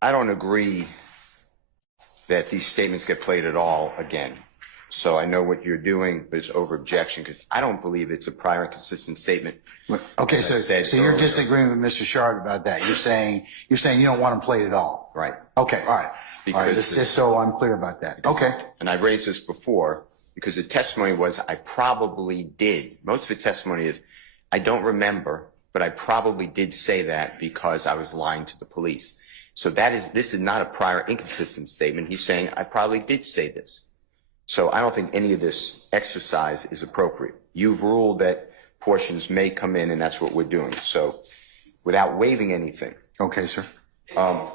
I don't agree that these statements get played at all again. So I know what you're doing, but it's over objection because I don't believe it's a prior and consistent statement. Okay, so you're disagreeing with Mr. Shard about that. You're saying you don't want him played at all. Right. Okay, all right. Because all right, just so I'm clear about that. Okay. And I've raised this before because the testimony was I probably did. Most of the testimony is I don't remember, but I probably did say that because I was lying to the police. So this is not a prior inconsistent statement. He's saying I probably did say this. So I don't think any of this exercise is appropriate. You've ruled that portions may come in, and that's what we're doing. So without waiving anything. Okay, sir. Your Honor,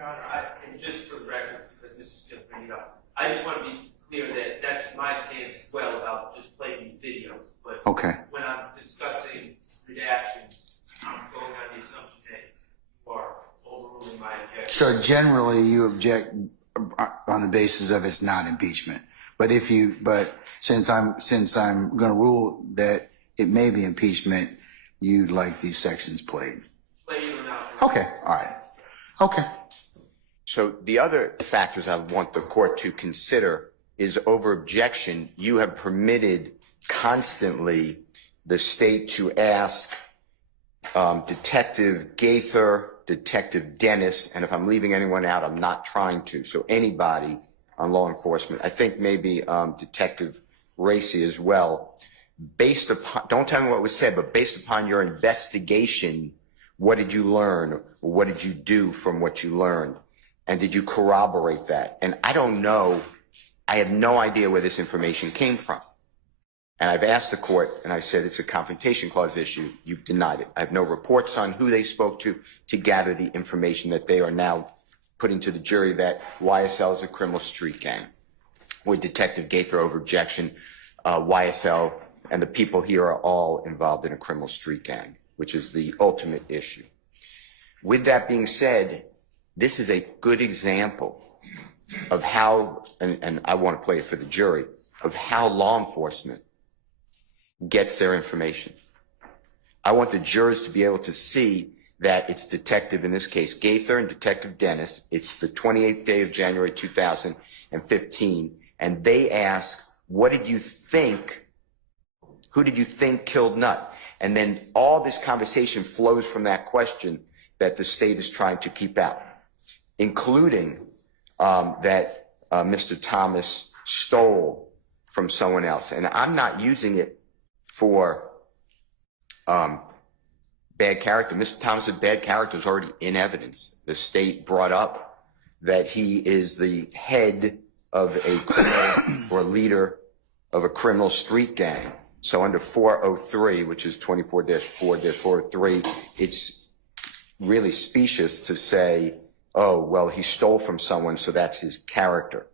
and just for the record, because Mr. Steele's bringing it up, I just want to be clear that that's my stance as well about just playing these videos. But okay. When I'm discussing redactions, I'm going on the assumption that you are overruling my objection. So generally, you object on the basis of it's not impeachment. But since I'm going to rule that it may be impeachment, you'd like these sections played. Played or not. Okay. All right. Okay. So the other factors I want the court to consider is over objection. You have permitted constantly the state to ask Detective Gaither, Detective Dennis, and if I'm leaving anyone out, I'm not trying to. So anybody on law enforcement, I think maybe Detective Racy as well, based upon, don't tell me what was said, but based upon your investigation, what did you learn? Or what did you do from what you learned? And did you corroborate that? And I don't know, I have no idea where this information came from. And I've asked the court, and I said it's a confrontation clause issue. You've denied it. I have no reports on who they spoke to gather the information that they are now putting to the jury that YSL is a criminal street gang. With Detective Gaither over objection, YSL and the people here are all involved in a criminal street gang, which is the ultimate issue. With that being said, this is a good example of how, and I want to play it for the jury, of how law enforcement gets their information. I want the jurors to be able to see that it's Detective, in this case, Gaither and Detective Dennis. It's the 28th day of January 2015, and they ask, what did you think? Who did you think killed Nutt? And then all this conversation flows from that question that the state is trying to keep out, including that Mr. Thomas stole from someone else. And I'm not using it for bad character. Mr. Thomas' bad character is already in evidence. The state brought up that he is the head of a criminal or leader of a criminal street gang. So under 403, which is 24-4-403, it's really specious to say, oh, well, he stole from someone, so that's his character.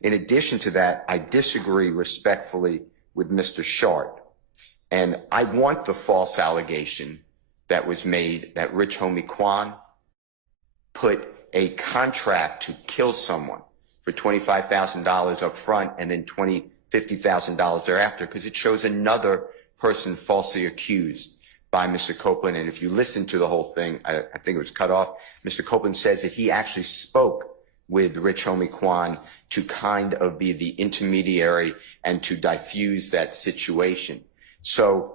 In addition to that, I disagree respectfully with Mr. Shard. And I want the false allegation that was made that Rich Homie Quan put a contract to kill someone for $25,000 up front and then $50,000 thereafter, because it shows another person falsely accused by Mr. Copeland. And if you listen to the whole thing, I think it was cut off, Mr. Copeland says that he actually spoke with Rich Homie Quan to kind of be the intermediary and to diffuse that situation. So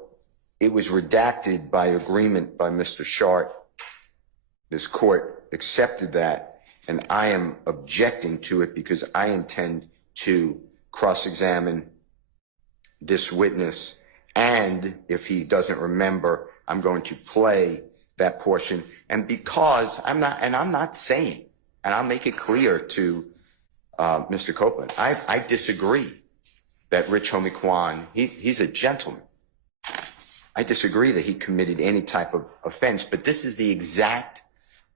it was redacted by agreement by Mr. Shart. This court accepted that, and I am objecting to it because I intend to cross-examine this witness, and if he doesn't remember, I'm going to play that portion. And because I'm not saying, and I'll make it clear to Mr. Copeland, I disagree that Rich Homie Quan, he's a gentleman. I disagree that he committed any type of offense, but this is the exact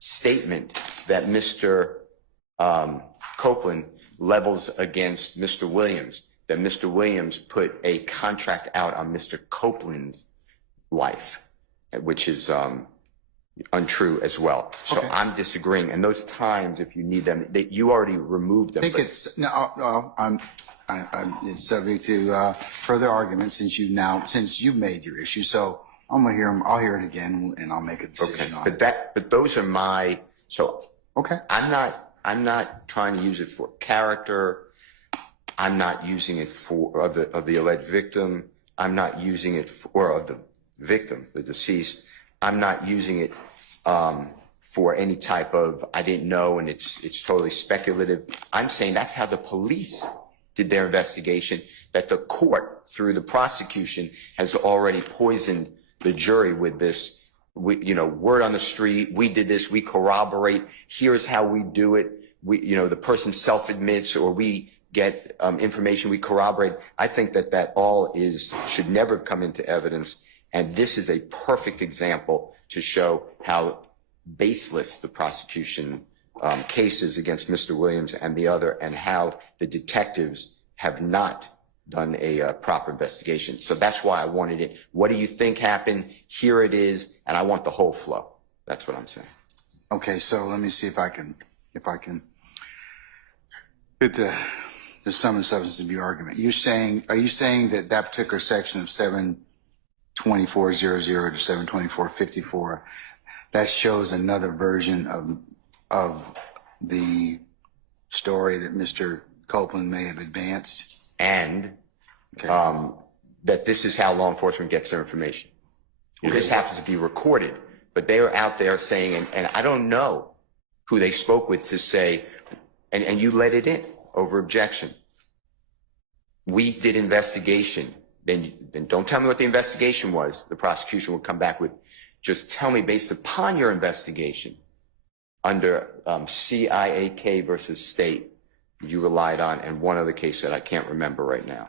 statement that Mr. Copeland levels against Mr. Williams, that Mr. Williams put a contract out on Mr. Copeland's life, which is untrue as well. So okay. I'm disagreeing. And those times, if you need them, you already removed them. I think it's it's subject to further arguments since you've made your issue. So I'm gonna hear them. I'll hear it again, and I'll make a decision on it. But those are my. So Okay. I'm not trying to use it for character. I'm not using it for of the alleged victim. I'm not using it for of the victim, the deceased. I'm not using it for any type of I didn't know and it's totally speculative. I'm saying that's how the police did their investigation, that the court through the prosecution has already poisoned the jury with this word on the street. We did this, we corroborate, here's how we do it. The person self-admits or we get information, we corroborate. I think that all should never have come into evidence. And this is a perfect example to show how baseless the prosecution cases against Mr. Williams and the other, and how the detectives have not done a proper investigation. So that's why I wanted it. What do you think happened? Here it is, and I want the whole flow. That's what I'm saying. Okay, so let me see if I can get the sum and substance of your argument. Are you saying that particular section of 724.00 to 724.54, that shows another version of the story that Mr. Copeland may have advanced? And that this is how law enforcement gets their information. Okay. This happens to be recorded, but they are out there saying, and I don't know who they spoke with to say, and you let it in over objection. We did investigation. Then don't tell me what the investigation was. The prosecution will come back with, just tell me based upon your investigation under CIAK versus state you relied on, and one other case that I can't remember right now.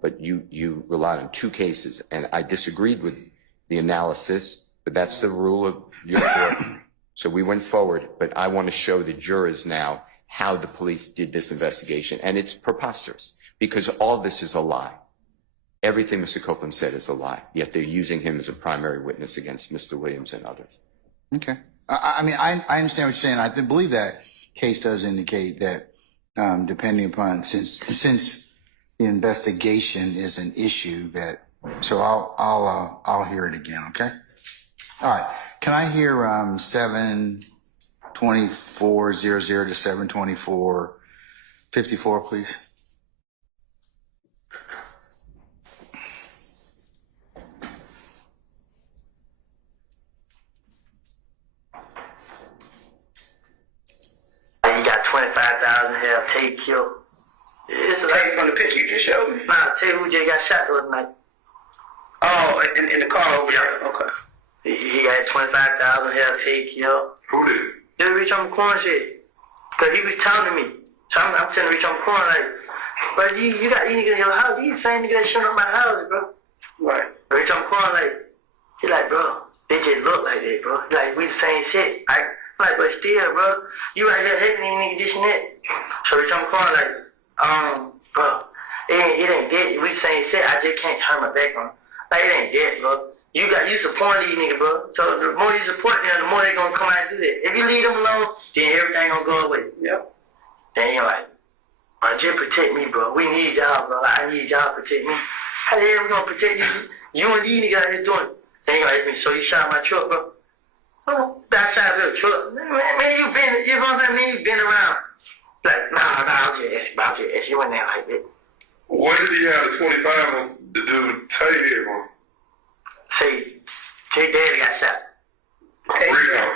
But you relied on two cases, and I disagreed with the analysis, but that's the rule of your court. So we went forward, but I want to show the jurors now how the police did this investigation, and it's preposterous because all this is a lie. Everything Mr. Copeland said is a lie, yet they're using him as a primary witness against Mr. Williams and others. Okay. I mean, I understand what you're saying. I believe that case does indicate that depending upon, since the investigation is an issue so I'll hear it again. Okay. All right. Can I hear 724.00 to 724.54, please? You got 25,000 here, take you. It's like from the picture you just showed me? Nah, tell you who just got shot the other night. Oh, in the car over there? Okay. He got 25,000 here, take you. Who did? This Rich Homie Quan shit. Cause he was telling me. So I'm telling Rich Homie Quan like, but you got these niggas in your house. These same niggas that shut up my house, bro. Right. Rich Homie Quan he like, bro, they just look like that, bro. Like, we the same shit. Like, but still, bro, you right here hating these niggas this and that. So Rich Homie Quan bro, it ain't dead. We the same shit. I just can't turn my back on. Like, it ain't dead, bro. You support these niggas, bro. So the more you support them, the more they gonna come out and do that. If you leave them alone, then everything gonna go away. Yep. Then you're like, bro, just protect me, bro. We need y'all, bro. I need y'all to protect me. How the hell we gonna protect you? You and these niggas out here doing it. Then you're like, so you shot my truck, bro. Oh, that side of the truck. Man, you know what I'm saying? Man, you been around. Like, nah, I'm just asking. You went there like that. What did he have the 25 on the dude Tay here on? Say, daddy got shot.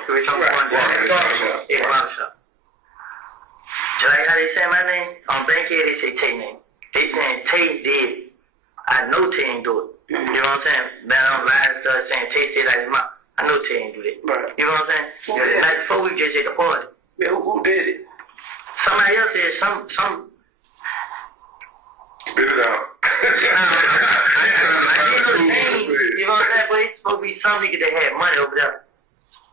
Rich Homie Quan. Yeah, barbershop. So like how they say my name? On Bankhead, they say Tay name. They saying Tay did. I know Tay ain't do it. You know what I'm saying? Then I'm lying stuff saying Tay said like his mom. I know Tay ain't do that. Right. You know what I'm saying? The night before we just at the party. Yeah, who did it? Somebody else did. Some. Spit it out. You know what I'm saying? But it's supposed to be some nigga that had money over there.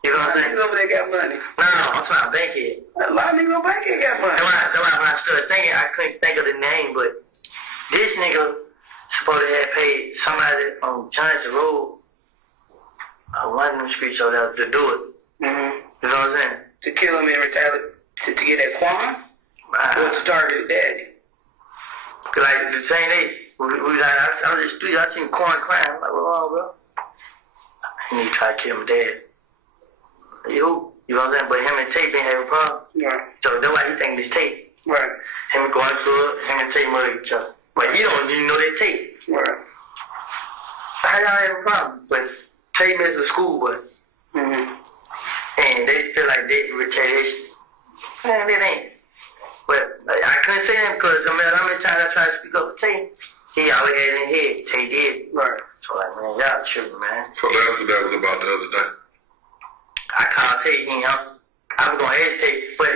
You know what I'm saying? Over there got money. No, I'm talking about Bankhead. A lot of niggas on Bankhead got money. That's why when I started thinking, I couldn't think of the name, but this nigga supposed to have paid somebody on Johnson Road, one of them streets over there to do it. Mm-hmm. You know what I'm saying? To kill him and retaliate, to get that Quan? Or to target his daddy? Cause like the same day, we like, I was in the street, I seen Quan crying. I'm like, what's wrong, bro? He need to try to kill my dad. Yo, You know what I'm saying? But him and Tate been having problems. Right. So that's why he think it's Tate. Right. Him going through it, him and Tate murder each other. But he don't even know they Tate. Right. How y'all have a problem? But Tate is a school boy. Mm-hmm. And they feel like they retaliation. Man, it ain't. But like, I couldn't say him because no matter how many times I tried to speak up for Tate, he always had it in his head. Tate did. Right. So like, man, y'all tripping, man. So that's what that was about the other day. I called Tate, you know. I was gonna ask Tate, but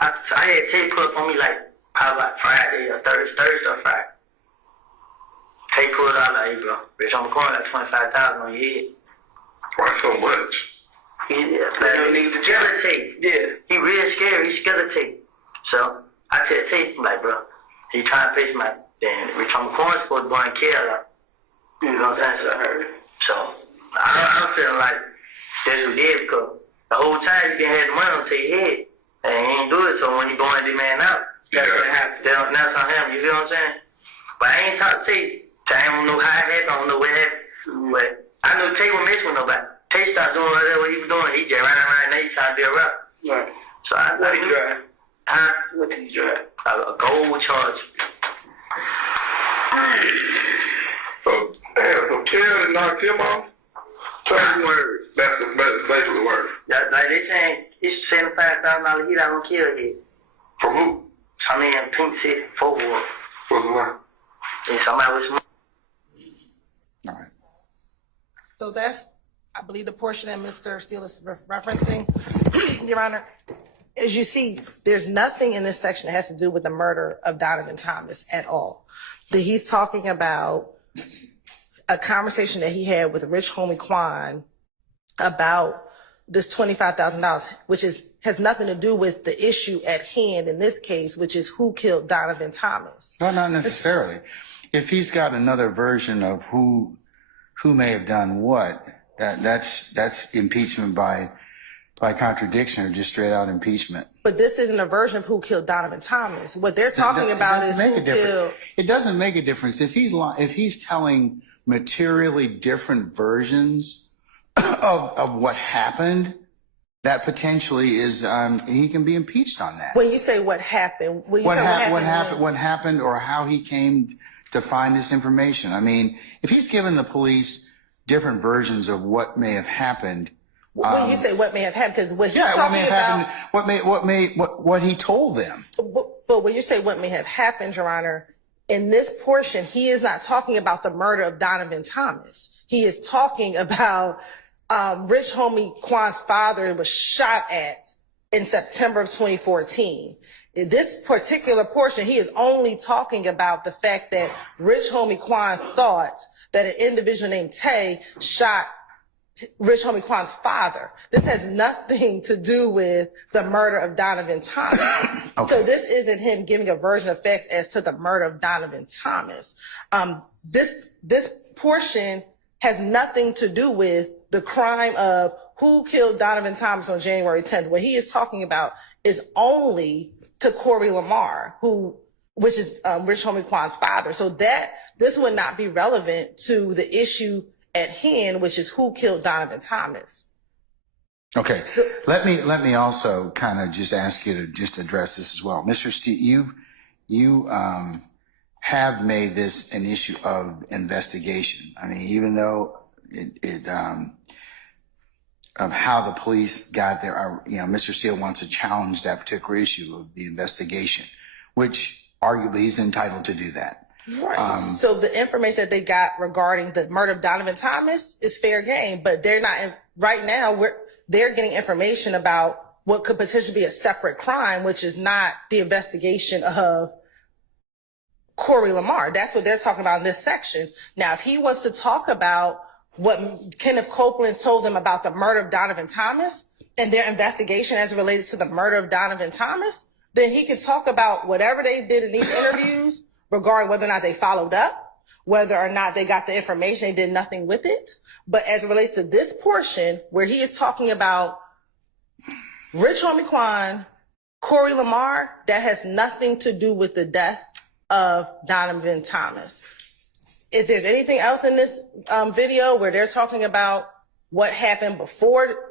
I had Tate put up on me like probably like Friday or Thursday or Friday. Tate pulled out like, hey, bro, Rich Homie Quan like 25,000 on your head. Why so much? He scared of Tate. Yeah. He real scared. He's scared of Tate. So I tell Tate, I'm like, bro, he trying to face my damn Rich Homie Quan supposed to go and kill her. You know what I'm saying? So I'm feeling like that's what he did because the whole time you didn't have the money on Tate's head. And he ain't do it, so when you go and demand out, that's what happened. That's on him, you feel what I'm saying? But I ain't talked to Tate. I don't know how it happened, I don't know what happened. Mm-hmm. But I know Tate wasn't messing with nobody. Tate started doing whatever he was doing. He just ran around and he trying to be a rapper. Right. So I What did he drive? Huh? What did he drive? A gold charge. So, damn, so Kenneth knocked him off? Word. That's basically the word. Like they saying it's $75,000 heat out on kill hit. From who? I mean, Pink City, Fort Worth. What's the one? And somebody was All right. So that's, I believe, the portion that Mr. Steele is referencing, Your Honor. As you see, there's nothing in this section that has to do with the murder of Donovan Thomas at all. He's talking about a conversation that he had with Rich Homie Quan about this $25,000, which has nothing to do with the issue at hand in this case, which is who killed Donovan Thomas. No, not necessarily. If he's got another version of who may have done what, that's impeachment by contradiction or just straight out impeachment. But this isn't a version of who killed Donovan Thomas. What they're talking about is who killed. It doesn't make a difference if he's telling materially different versions of what happened. That potentially is he can be impeached on that. When you say what happened, What happened, or how he came to find this information. I mean, if he's given the police different versions of what may have happened. When you say what may have happened, because what he's What may talking have about, happened, what he told them. but when you say what may have happened, Your Honor, in this portion, he is not talking about the murder of Donovan Thomas. He is talking about Rich Homie Quan's father was shot at in September of 2014. In this particular portion, he is only talking about the fact that Rich Homie Quan thought that an individual named Tay shot Rich Homie Quan's father. This has nothing to do with the murder of Donovan Thomas. Okay. So this isn't him giving a version of facts as to the murder of Donovan Thomas. This portion has nothing to do with the crime of who killed Donovan Thomas on January 10th. What he is talking about is only to Corey Lamar, which is Rich Homie Quan's father. So this would not be relevant to the issue at hand, which is who killed Donovan Thomas. Okay, so, let me also kind of just ask you to just address this as well, Mr. Steele. You have made this an issue of investigation. I mean, even though of how the police got there, Mr. Steele wants to challenge that particular issue of the investigation, which arguably he's entitled to do that. Right. So the information that they got regarding the murder of Donovan Thomas is fair game, but they're not right now. They're getting information about what could potentially be a separate crime, which is not the investigation of Corey Lamar. That's what they're talking about in this section. Now, if he wants to talk about what Kenneth Copeland told them about the murder of Donovan Thomas and their investigation as related to the murder of Donovan Thomas, then he could talk about whatever they did in these interviews regarding whether or not they followed up, whether or not they got the information, they did nothing with it. But as it relates to this portion where he is talking about Rich Homie Quan, Corey Lamar, that has nothing to do with the death of Donovan Thomas. If there's anything else in this video where they're talking about what happened before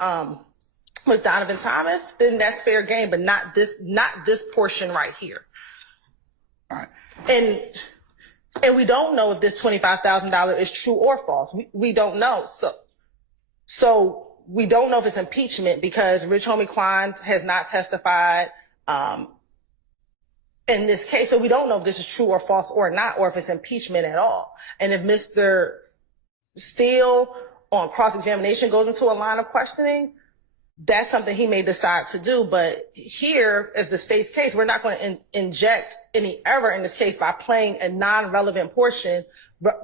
with Donovan Thomas, then that's fair game, but not this portion right here. All right. And we don't know if this $25,000 is true or false. We don't know. So we don't know if it's impeachment because Rich Homie Quan has not testified in this case. So we don't know if this is true or false or not, or if it's impeachment at all. And if Mr. Steele on cross-examination goes into a line of questioning, that's something he may decide to do. But here, as the state's case, we're not going to inject any error in this case by playing a non-relevant portion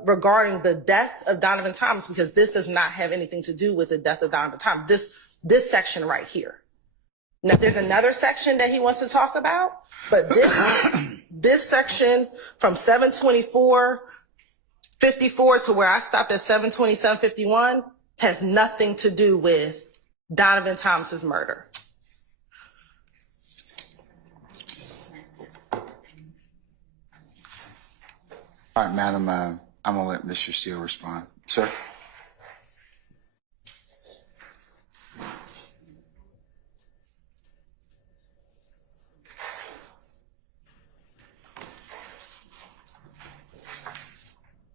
regarding the death of Donovan Thomas, because this does not have anything to do with the death of Donovan Thomas. This section right here. Now, there's another section that he wants to talk about, but this section from 724:54 to where I stopped at 727:51 has nothing to do with Donovan Thomas's murder. All right, Madam, I'm gonna let Mr. Steele respond. Sir?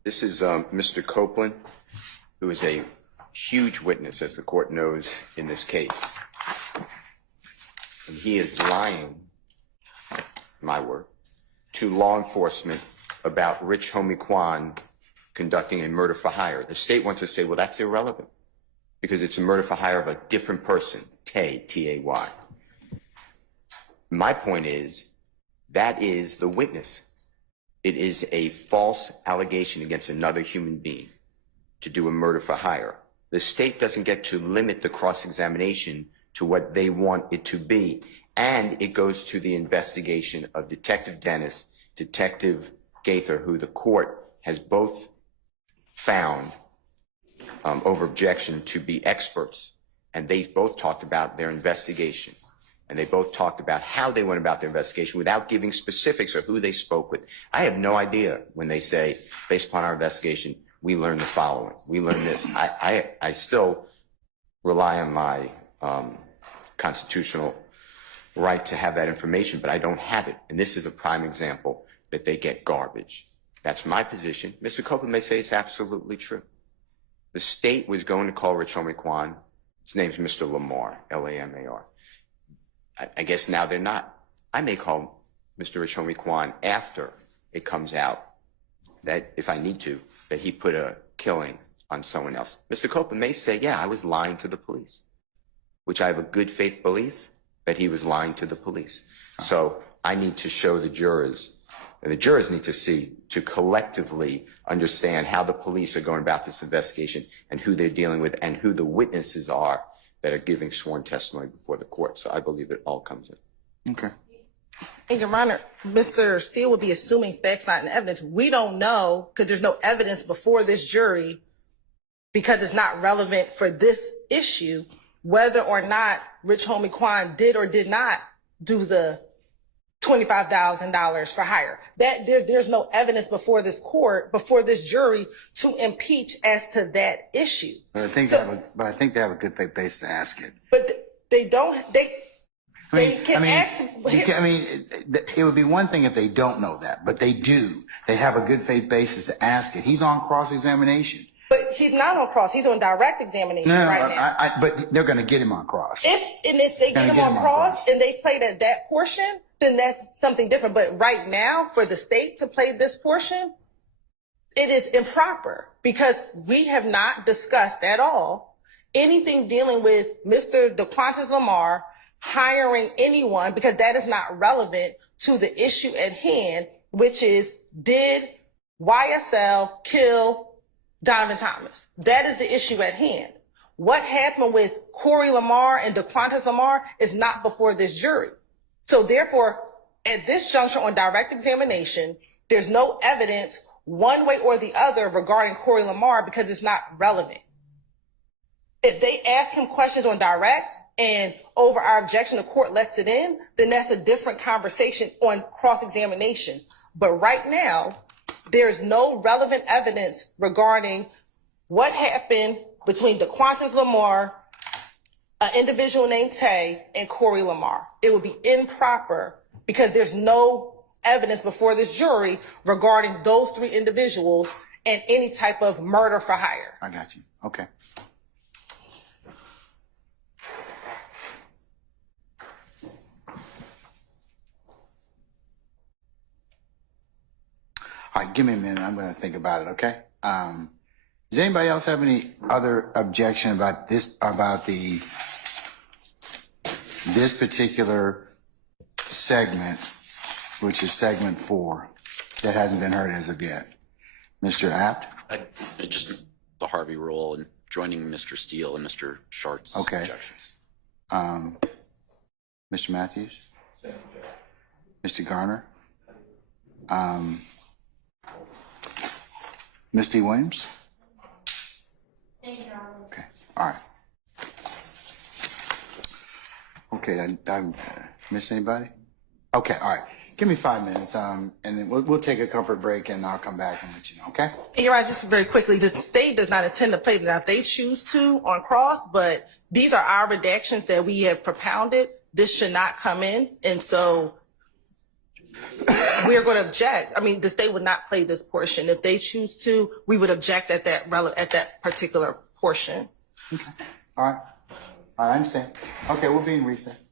This is Mr. Copeland, who is a huge witness, as the court knows, in this case. And he is lying, my word, to law enforcement about Rich Homie Quan conducting a murder for hire. The state wants to say, well, that's irrelevant because it's a murder for hire of a different person, Tay, T-A-Y. My point is, that is the witness. It is a false allegation against another human being to do a murder for hire. The state doesn't get to limit the cross-examination to what they want it to be. And it goes to the investigation of Detective Dennis, Detective Gaither, who the court has both found over objection to be experts. And they both talked about their investigation. And they both talked about how they went about their investigation without giving specifics or who they spoke with. I have no idea when they say, based upon our investigation, we learned the following. We learned this. I still rely on my constitutional right to have that information, but I don't have it. And this is a prime example that they get garbage. That's my position. Mr. Copeland may say it's absolutely true. The state was going to call Rich Homie Quan. His name's Mr. Lamar, L-A-M-A-R. I guess now they're not. I may call Mr. Rich Homie Quan after it comes out that, if I need to, that he put a killing on someone else. Mr. Copeland may say, yeah, I was lying to the police, which I have a good faith belief that he was lying to the police. So I need to show the jurors, and the jurors need to see, to collectively understand how the police are going about this investigation and who they're dealing with and who the witnesses are that are giving sworn testimony before the court. So I believe it all comes in. Okay. And Your Honor, Mr. Steele would be assuming facts, not in evidence. We don't know, because there's no evidence before this jury, because it's not relevant for this issue, whether or not Rich Homie Quan did or did not do the $25,000 for hire. That there's no evidence before this court, before this jury, to impeach as to that issue. But I think they have a good faith base to ask it. But they don't. It would be one thing if they don't know that, but they do. They have a good faith basis to ask it. He's on cross-examination. But he's not on cross. He's on direct examination right now. But they're going to get him on cross. If they get him on cross and they played at that portion, then that's something different. But right now, for the state to play this portion, it is improper because we have not discussed at all anything dealing with Mr. DeQuantis Lamar hiring anyone, because that is not relevant to the issue at hand, which is, did YSL kill Donovan Thomas? That is the issue at hand. What happened with Corey Lamar and DeQuantis Lamar is not before this jury. So therefore, at this juncture on direct examination, there's no evidence one way or the other regarding Corey Lamar because it's not relevant. If they ask him questions on direct and over our objection, the court lets it in, then that's a different conversation on cross-examination. But right now, there's no relevant evidence regarding what happened between DeQuantis Lamar an individual named Tay and Corey Lamar. It would be improper because there's no evidence before this jury regarding those three individuals and any type of murder for hire. I got you. Okay. All right, give me a minute. I'm going to think about it, okay? Does anybody else have any other objection about this, this particular segment, which is segment 4, that hasn't been heard as of yet? Mr. Apt? Just the Harvey rule and joining Mr. Steele and Mr. Shart's Okay. objections. Mr. Matthews? Mr. Garner? Ms. T. Williams? Okay, all right. Okay, I missed anybody? Okay, all right. Give me 5 minutes, and then we'll take a comfort break, and I'll come back and let you know, okay? You're right, just very quickly, the state does not intend to play them. Now, if they choose to on cross, but these are our redactions that we have propounded. This should not come in, and so we're going to object. I mean, the state would not play this portion. If they choose to, we would object at that particular portion. Okay, all right. I understand. Okay, we'll be in recess.